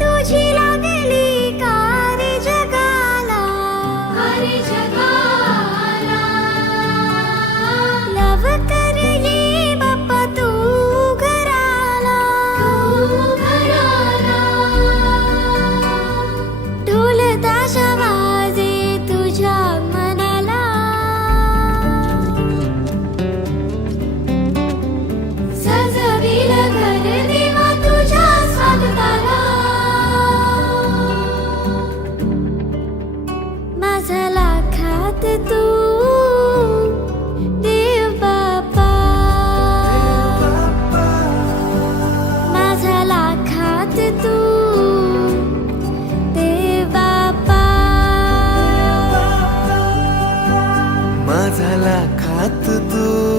तुझी लागली रात तू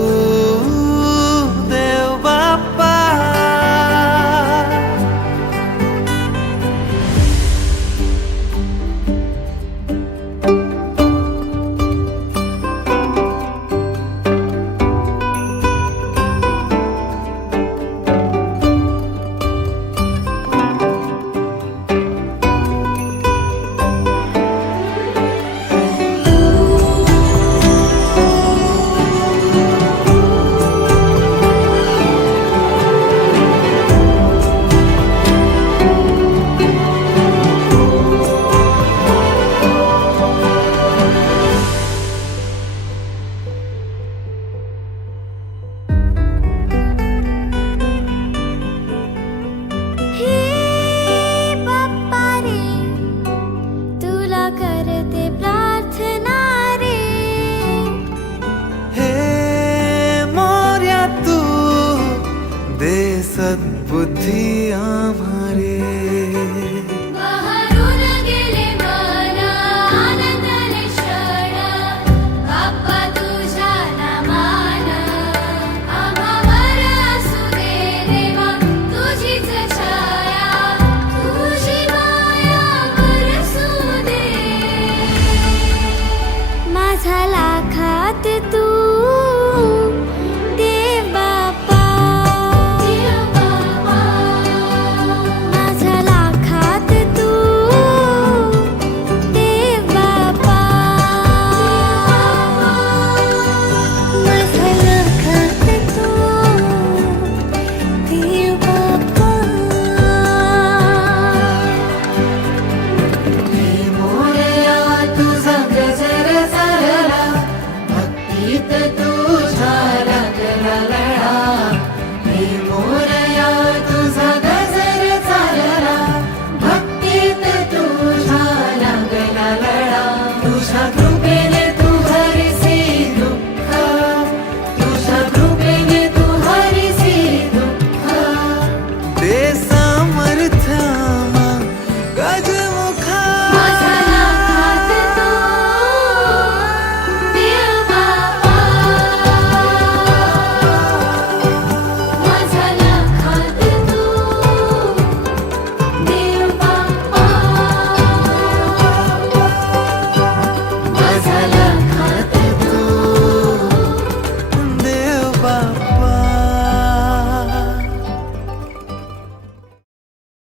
सद्बुद्धि आभा